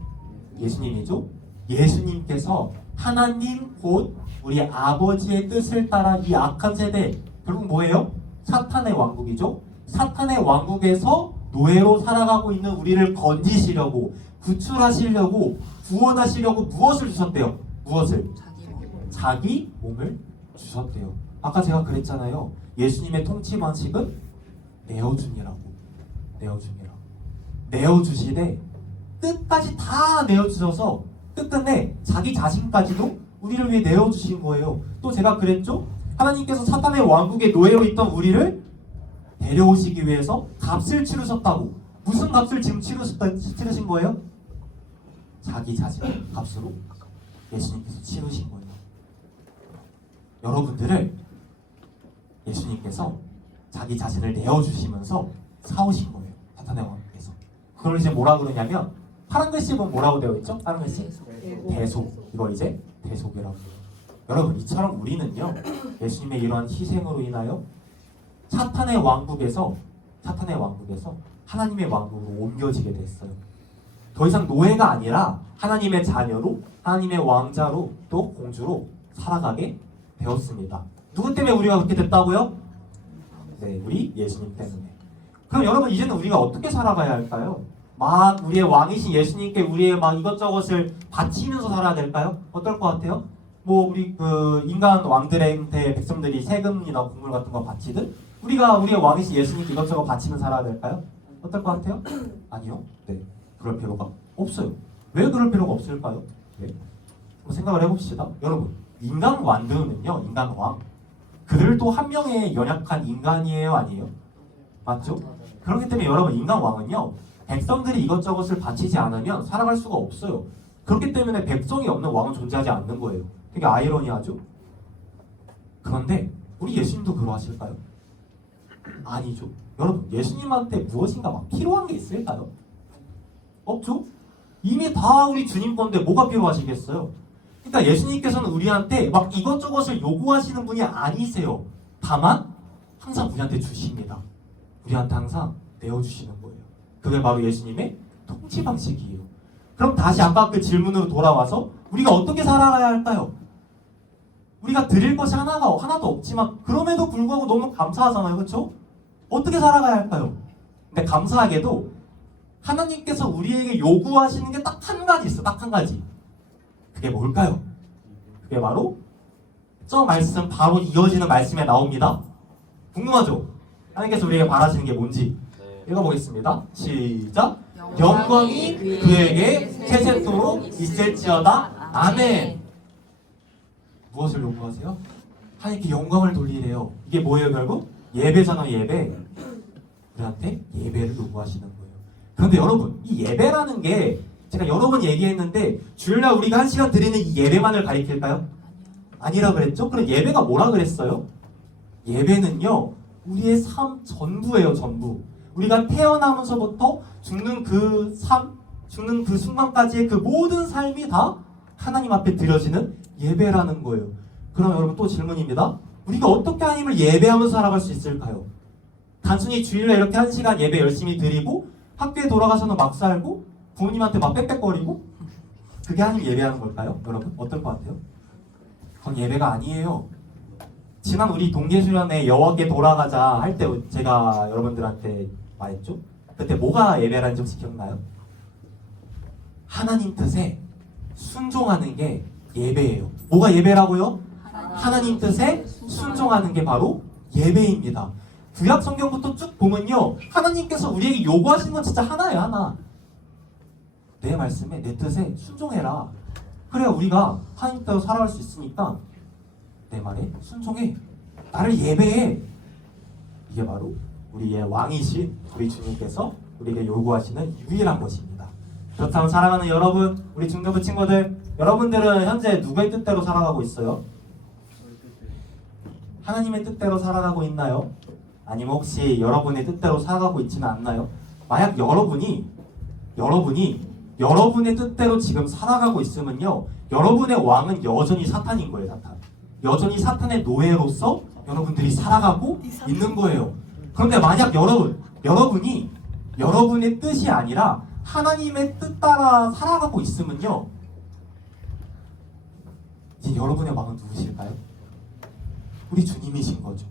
예수님이죠. 예수님께서 하나님 곧 우리 아버지의 뜻을 따라 이 악한 세대, 결국 뭐예요? 사탄의 왕국이죠. 사탄의 왕국에서 노예로 살아가고 있는 우리를 건지시려고, 구출하시려고, 구원하시려고 무엇을 주셨대요? 무엇을? 자기 몸을 주셨대요. 아까 제가 그랬잖아요. 예수님의 통치 방식은 내어주니라고. 내어주시되 끝까지 다 내어주셔서 끝끝내 자기 자신까지도 우리를 위해 내어주신 거예요. 또 제가 그랬죠? 하나님께서 사탄의 왕국의 노예로 있던 우리를 데려오시기 위해서 값을 치르셨다고. 무슨 값을 지금 치르신 거예요? 자기 자신의 값으로 예수님께서 치르신 거예요. 여러분들을 예수님께서 자기 자신을 내어주시면서 사오신 거예요. 사탄의 왕국에서. 그걸 이제 뭐라 그러냐면, 파란 글씨 보면 뭐라고 되어 있죠? 파란 글씨? 대속. 이걸 이제 대속이라고 해요. 여러분, 이처럼 우리는요, 예수님의 이러한 희생으로 인하여 사탄의 왕국에서 하나님의 왕국으로 옮겨지게 됐어요. 더 이상 노예가 아니라 하나님의 자녀로, 하나님의 왕자로, 또 공주로 살아가게 되었습니다. 누구 때문에 우리가 그렇게 됐다고요? 네, 우리 예수님 때문에. 그럼 여러분, 이제는 우리가 어떻게 살아가야 할까요? 막 우리의 왕이신 예수님께 우리의 막 이것저것을 바치면서 살아야 될까요? 어떨 것 같아요? 뭐 우리 그 인간 왕들한테 백성들이 세금이나 국물 같은 거 바치듯 우리가 우리의 왕이신 예수님께 이것저것 바치는 살아야 될까요? 어떨 것 같아요? 아니요. 네. 그럴 필요가 없어요. 왜 그럴 필요가 없을까요? 네. 한번 생각을 해봅시다. 여러분, 인간 왕들은요, 인간 왕. 그들도 한 명의 연약한 인간이에요, 아니에요? 맞죠? 그렇기 때문에 여러분, 인간 왕은요, 백성들이 이것저것을 바치지 않으면 살아갈 수가 없어요. 그렇기 때문에 백성이 없는 왕은 존재하지 않는 거예요. 되게 아이러니하죠? 그런데 우리 예수님도 그러하실까요? 아니죠. 여러분, 예수님한테 무엇인가 막 필요한 게 있을까요? 없죠? 이미 다 우리 주님 건데 뭐가 필요하시겠어요? 그러니까 예수님께서는 우리한테 막 이것저것을 요구하시는 분이 아니세요. 다만 항상 우리한테 주십니다. 우리한테 항상 내어주시는 거예요. 그게 바로 예수님의 통치 방식이에요. 그럼 다시 아까 그 질문으로 돌아와서 우리가 어떻게 살아가야 할까요? 우리가 드릴 것이 하나도 없지만 그럼에도 불구하고 너무 감사하잖아요. 그렇죠? 어떻게 살아가야 할까요? 근데 감사하게도 하나님께서 우리에게 요구하시는 게 딱 한 가지 있어. 딱 한 가지. 그게 뭘까요? 그게 바로 저 말씀 바로 이어지는 말씀에 나옵니다. 궁금하죠? 하나님께서 우리에게 바라시는 게 뭔지 읽어보겠습니다. 시작. 영광이 그에게 세세토록 있을지어다. 아멘. 무엇을 요구하세요? 하나님께 영광을 돌리래요. 이게 뭐예요 결국? 예배잖아요. 예배. 우리한테 예배를 요구하시는 거예요. 그런데 여러분, 이 예배라는 게 제가 여러 번 얘기했는데 주일날 우리가 1시간 드리는 이 예배만을 가리킬까요? 아니라 그랬죠? 그럼 예배가 뭐라 그랬어요? 예배는요, 우리의 삶 전부예요. 전부. 우리가 태어나면서부터 죽는 그 삶, 죽는 그 순간까지의 그 모든 삶이 다 하나님 앞에 드려지는 예배라는 거예요. 그럼 여러분 또 질문입니다. 우리가 어떻게 하나님을 예배하면서 살아갈 수 있을까요? 단순히 주일날 이렇게 1시간 예배 열심히 드리고 학교에 돌아가서는 막 살고 부모님한테 막 빽빽거리고 그게 하나님 예배하는 걸까요? 여러분 어떨 것 같아요? 그건 예배가 아니에요. 지난 우리 동계수련회 여호와께 돌아가자 할 때 제가 여러분들한테 말했죠? 그때 뭐가 예배라는지 혹시 기억나요? 하나님 뜻에 순종하는 게 예배예요. 뭐가 예배라고요? 하나님 뜻에 순종하는 게 바로 예배입니다. 구약 성경부터 쭉 보면요, 하나님께서 우리에게 요구하시는 건 진짜 하나예요. 하나. 내 말씀에 내 뜻에 순종해라. 그래야 우리가 하나님 뜻대로 살아갈 수 있으니까 내 말에 순종해. 나를 예배해. 이게 바로 우리의 왕이신 우리 주님께서 우리에게 요구하시는 유일한 것입니다. 그렇다면 사랑하는 여러분, 우리 중등부 친구들, 여러분들은 현재 누구의 뜻대로 살아가고 있어요? 하나님의 뜻대로 살아가고 있나요? 아니면 혹시 여러분의 뜻대로 살아가고 있지는 않나요? 만약 여러분이 여러분의 뜻대로 지금 살아가고 있으면요, 여러분의 왕은 여전히 사탄인 거예요. 사탄. 여전히 사탄의 노예로서 여러분들이 살아가고 있는 거예요. 그런데 만약 여러분이 여러분의 뜻이 아니라 하나님의 뜻 따라 살아가고 있으면요, 이제 여러분의 왕은 누구실까요? 우리 주님이신 거죠.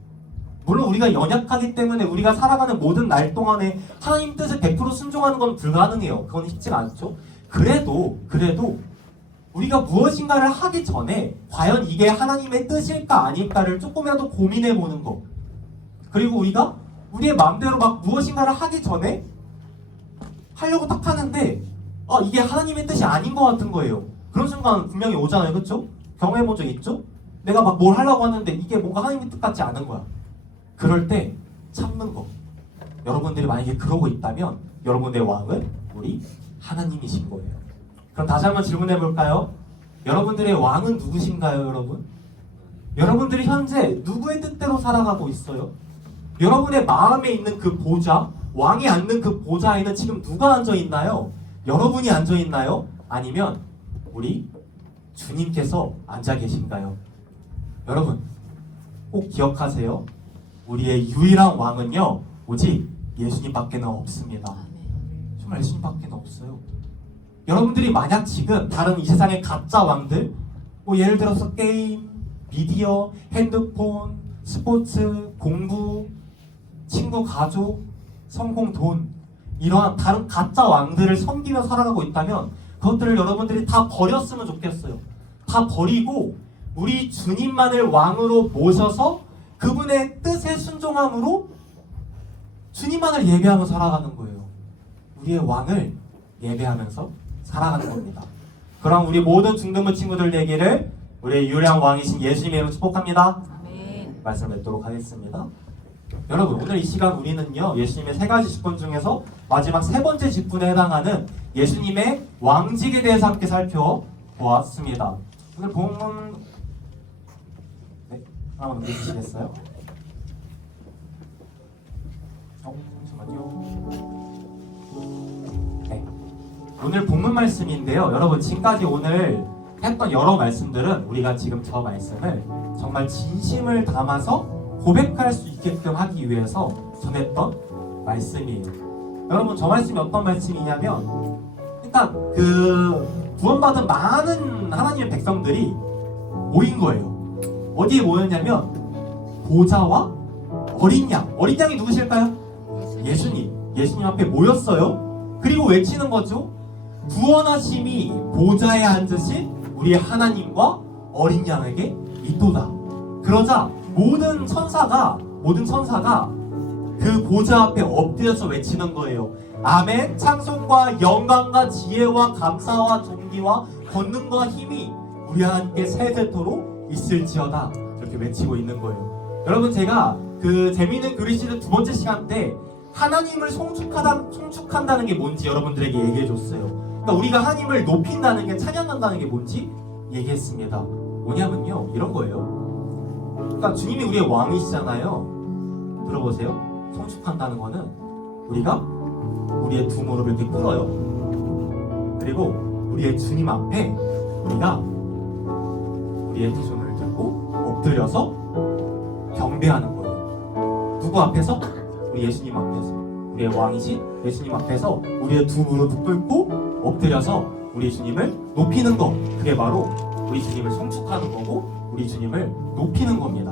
물론 우리가 연약하기 때문에 우리가 살아가는 모든 날 동안에 하나님 뜻에 100% 순종하는 건 불가능해요. 그건 쉽지가 않죠. 그래도 우리가 무엇인가를 하기 전에 과연 이게 하나님의 뜻일까 아닐까를 조금이라도 고민해 보는 거. 그리고 우리가 우리의 마음대로 막 무엇인가를 하기 전에 하려고 딱 하는데 이게 하나님의 뜻이 아닌 것 같은 거예요. 그런 순간 분명히 오잖아요. 그렇죠? 경험해 본 적 있죠? 내가 막 뭘 하려고 하는데 이게 뭔가 하나님의 뜻 같지 않은 거야. 그럴 때 참는 거. 여러분들이 만약에 그러고 있다면 여러분의 왕은 우리 하나님이신 거예요. 그럼 다시 한번 질문해 볼까요? 여러분들의 왕은 누구신가요, 여러분? 여러분들이 현재 누구의 뜻대로 살아가고 있어요? 여러분의 마음에 있는 그 보좌, 왕이 앉는 그 보좌에는 지금 누가 앉아 있나요? 여러분이 앉아 있나요? 아니면 우리 주님께서 앉아 계신가요? 여러분 꼭 기억하세요. 우리의 유일한 왕은요, 오직 예수님밖에는 없습니다. 정말 예수님밖에는 없어요. 여러분들이 만약 지금 다른 이 세상의 가짜 왕들, 예를 들어서 게임, 미디어, 핸드폰, 스포츠, 공부, 친구, 가족, 성공, 돈, 이러한 다른 가짜 왕들을 섬기며 살아가고 있다면 그것들을 여러분들이 다 버렸으면 좋겠어요. 다 버리고 우리 주님만을 왕으로 모셔서 그분의 뜻에 순종함으로 주님만을 예배하며 살아가는 거예요. 우리의 왕을 예배하면서 살아가는 겁니다. 그럼 우리 모든 중등부 친구들 되기를 우리의 유일한 왕이신 예수님의 이름으로 축복합니다. 아멘. 말씀 맺도록 하겠습니다. 여러분, 오늘 이 시간 우리는요, 예수님의 세 가지 직분 중에서 마지막 세 번째 직분에 해당하는 예수님의 왕직에 대해서 함께 살펴보았습니다. 오늘 본문 하나만 넘겨주시겠어요? 잠시만요. 네. 오늘 본문 말씀인데요. 여러분, 지금까지 오늘 했던 여러 말씀들은 우리가 지금 저 말씀을 정말 진심을 담아서 고백할 수 있게끔 하기 위해서 전했던 말씀이에요. 여러분, 저 말씀이 어떤 말씀이냐면, 일단 그 구원받은 많은 하나님의 백성들이 모인 거예요. 어디에 모였냐면 보좌와 어린 양. 어린 양이 누구실까요? 예수님 앞에 모였어요. 그리고 외치는 거죠. 구원하심이 보좌에 앉으신 우리 하나님과 어린 양에게 있도다. 그러자 모든 천사가 그 보좌 앞에 엎드려서 외치는 거예요. 아멘. 찬송과 영광과 지혜와 감사와 존귀와 권능과 힘이 우리 하나님께 세세토록 있을지어다. 이렇게 외치고 있는 거예요. 여러분, 제가 그 재미있는 교리시즌 두 번째 시간 때 하나님을 송축한다는 게 뭔지 여러분들에게 얘기해 줬어요. 그러니까 우리가 하나님을 높인다는 게, 찬양한다는 게 뭔지 얘기했습니다. 뭐냐면요, 이런 거예요. 그러니까 주님이 우리의 왕이시잖아요. 들어보세요. 송축한다는 거는 우리가 우리의 두 무릎을 이렇게 꿇어요. 그리고 우리의 주님 앞에 우리가 우리의 두 손을 들고 엎드려서 경배하는 거예요. 누구 앞에서? 우리 예수님 앞에서. 우리의 왕이신 예수님 앞에서 우리의 두 무릎을 꿇고 엎드려서 우리 주님을 높이는 거. 그게 바로 우리 주님을 송축하는 거고 우리 주님을 높이는 겁니다.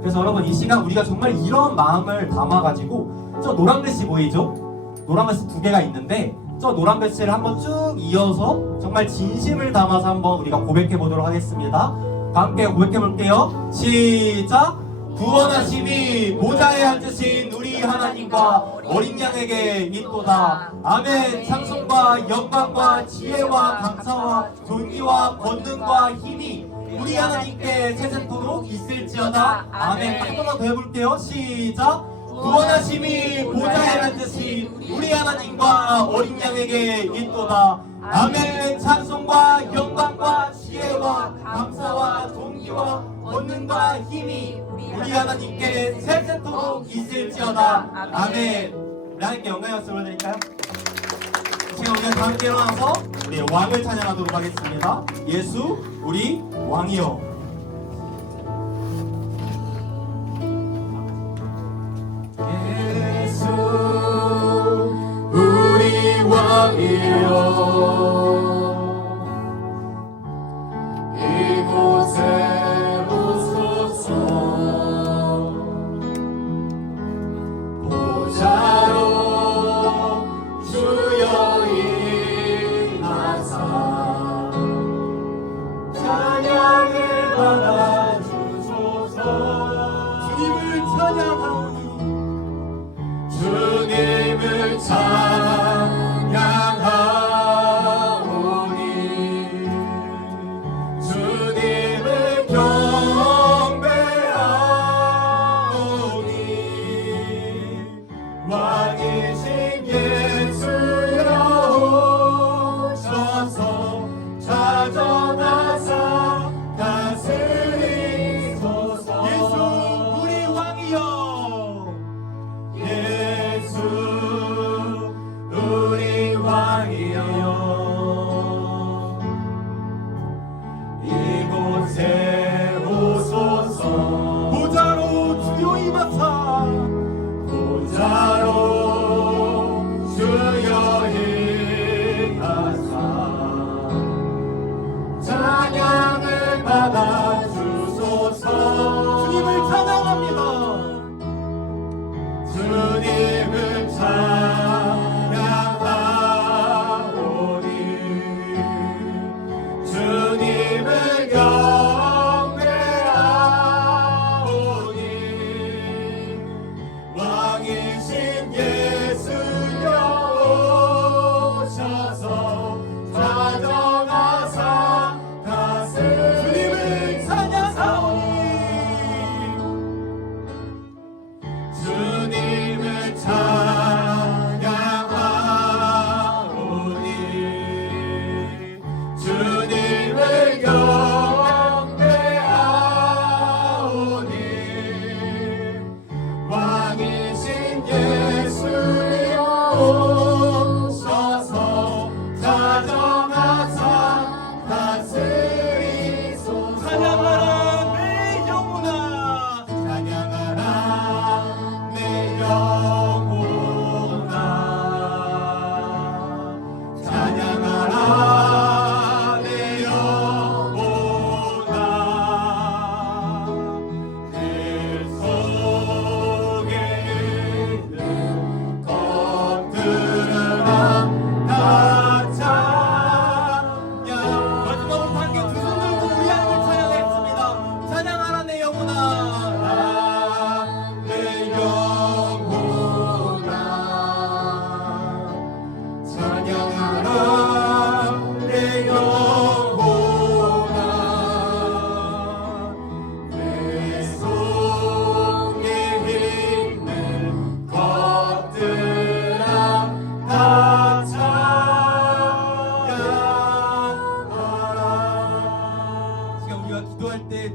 그래서 여러분, 이 시간 우리가 정말 이런 마음을 담아가지고, 저 노란 글씨 보이죠? 노란 글씨 두 개가 있는데 저 노란 글씨를 한번 쭉 이어서 정말 진심을 담아서 한번 우리가 고백해 보도록 하겠습니다. 다 함께 고백해 볼게요. 시작! 구원하심이 보좌에 앉으신 우리 하나님과 어린 양에게 있도다. 아멘. 찬송과 영광과 지혜와 감사와 존귀와 권능과 힘이 우리 하나님께 세세토록 있을지어다. 아멘. 한 번만 더 해볼게요. 시작! 구원하심이 보좌에 앉으신 우리 하나님과 어린 양에게 있도다. 아멘. 찬송과 영광과 지혜와 감사와 존귀와 권능과 힘이 우리 하나님께 세세토록 있을지어다. 아멘. 우리 하나님께 영광의 박수 올려드릴까요? 지금 우리가 다 함께 일어나서 우리의 왕을 찬양하도록 하겠습니다. 예수 우리 왕이여. 예수 우리 왕이여. 이곳에 오소서. 보좌로 주여 임하사 찬양을 받아주소서. 주님을 찬양하오니 주님을 찬양하오니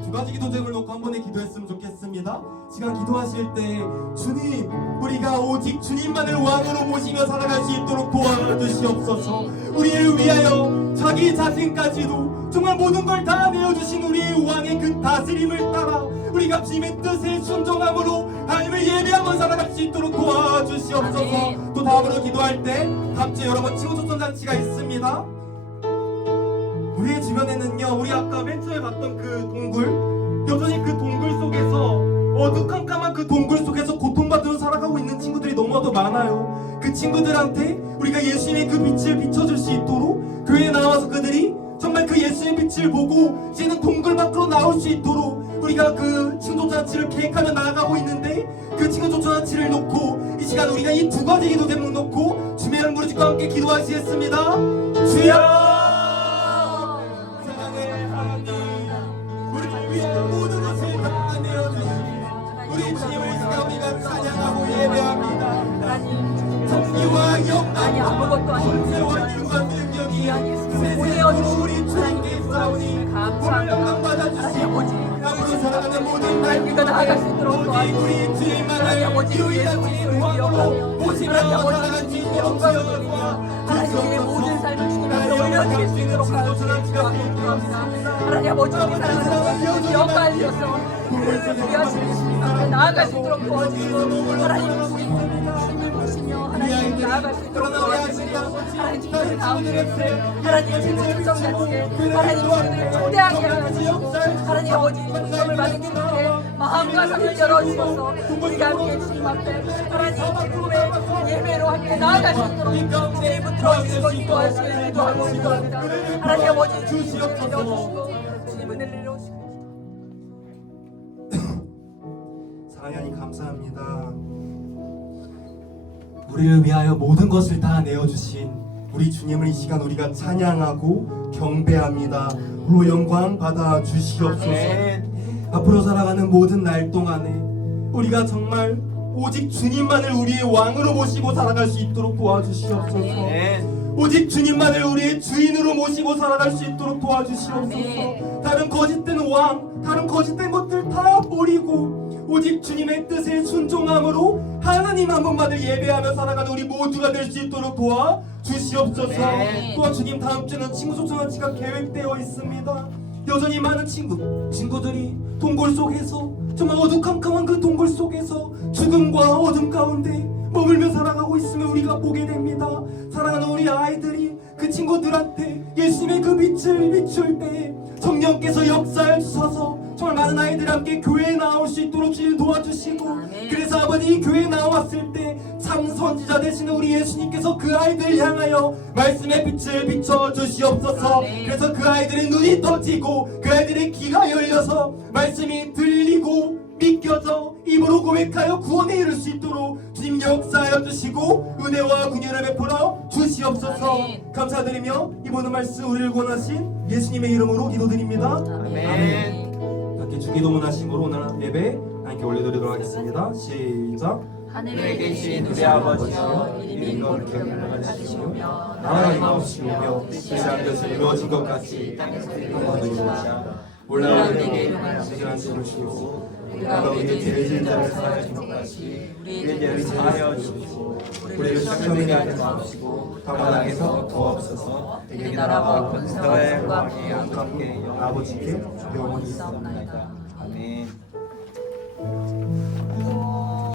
두 가지 기도쟁을 놓고 한 번에 기도했으면 좋겠습니다. 시간 기도하실 때 주님, 우리가 오직 주님만을 왕으로 모시며 살아갈 수 있도록 도와주시옵소서. 우리를 위하여 자기 자신까지도 정말 모든 걸 다 내어주신 우리의 왕의 그 다스림을 따라 우리가 주님의 뜻에 순종함으로 하나님을 예배하며 살아갈 수 있도록 도와주시옵소서. 또 다음으로 기도할 때 각지 여러분 친구초청잔치가 있습니다. 우리의 주변에는요, 우리 아까 맨 처음에 봤던 그 동굴, 여전히 그 동굴 속에서 어두컴컴한 그 동굴 속에서 고통받으며 살아가고 있는 친구들이 너무나도 많아요. 그 친구들한테 우리가 예수님의 그 빛을 비춰줄 수 있도록 교회에 나와서 그들이 정말 그 예수의 빛을 보고 이제는 동굴 밖으로 나올 수 있도록 우리가 그 친구잔치를 계획하며 나아가고 있는데, 그 친구잔치를 놓고 이 시간 우리가 이 두 가지 기도 제목 놓고 주님의 이름 부르짖고 함께 기도하시겠습니다. 주여, 사랑의 하나님, 우리를 위해 모든 것을 다 내어주시니 우리 주님을 이 시간 우리가 찬양하고 예배합니다. 정의와 영광과 권세와 힘과 능력이 세상으로 우리 주님께 있사오니 오늘 영광 받아주시고 앞으로 살아가는 모든 날들과 나아갈 수 있도록 도와주시고 우리 주님만을 유일한 주님 왕으로 모시며 살아갈 수 있도록 주여서 하나님의 모든 삶을 주님 앞에 올려드릴 수 있도록 하여주시옵소서. 하나님 아버지, 우리 사랑하는 모든 역할을 위해서 그 귀하신 주님 앞에 나아갈 수 있도록 도와주시고, 하나님 주님을 보시며 하나님 나아갈 수 있도록 도와주시고, 하나님 주님의 다음 주에 하나님 친구초청잔치에 하나님 우리를 초대하게 하여주시고, 하나님 아버지 초청을 받은 주님께 마음과 삶을 열어주셔서 우리가 함께 주님 앞에 하나님 기쁨의 예배로 함께 나아갈 수 있도록 주님 붙들어 주시고 인도하시길 기도하고 기도합니다. 하나님 아버지 주님을 내려주시고 주님을 내려주시고. 사랑의 하나님 감사합니다. 우리를 위하여 모든 것을 다 내어주신 우리 주님을 이 시간 우리가 찬양하고 경배합니다. 로 영광 받아 주시옵소서. 앞으로 살아가는 모든 날 동안에 우리가 정말 오직 주님만을 우리의 왕으로 모시고 살아갈 수 있도록 도와주시옵소서. 오직 주님만을 우리의 주인으로 모시고 살아갈 수 있도록 도와주시옵소서. 다른 거짓된 왕, 다른 거짓된 것들 다 버리고 오직 주님의 뜻에 순종함으로 하나님 한 분만을 예배하며 살아가는 우리 모두가 될 수 있도록 도와주시옵소서. 또한 주님, 다음 주는 친구초청잔치가 계획되어 있습니다. 여전히 많은 친구들이 동굴 속에서, 정말 어두컴컴한 그 동굴 속에서 죽음과 어둠 가운데 머물며 살아가고 있으면 우리가 보게 됩니다. 사랑하는 우리 아이들이 그 친구들한테 예수님의 그 빛을 비출 때 성령께서 역사해 주셔서 정말 많은 아이들이 함께 교회에 나올 수 있도록 주님 도와주시고, 그래서 아버지 이 교회에 나왔을 때 참 선지자 되시는 우리 예수님께서 그 아이들 향하여 말씀의 빛을 비춰 주시옵소서. 그래서 그 아이들의 눈이 떠지고 그 아이들의 귀가 열려서 말씀이 들리고 믿겨져 입으로 고백하여 구원에 이를 수 있도록 주님 역사하여 주시고 은혜와 긍휼을 베풀어 주시옵소서. 감사드리며 이 모든 말씀 우리를 권하신 예수님의 이름으로 기도드립니다. 아멘. 함께 주기도문 하심으로 오늘 예배 함께 올려드리도록 하겠습니다. 시작. 하늘에 계신 우리 아버지여, 이름이 거룩히 여겨주시오며 나라가 임하옵시오며 세상 것을 이루어진 것 같이 땅에서 이루어지옵소서. 올라오는 내게 일어나는 시간 주시옵소서. 우리가 우리의 죄를 지은 자를 사하여 것 같이 우리의 죄를 사하여 주시옵소서. 우리를 시험에 하지 마옵시고 다만 악에서 구하옵소서. 이 나라와 권세와 영광이 함께 아버지께 영원히 있사옵나이다. 아멘.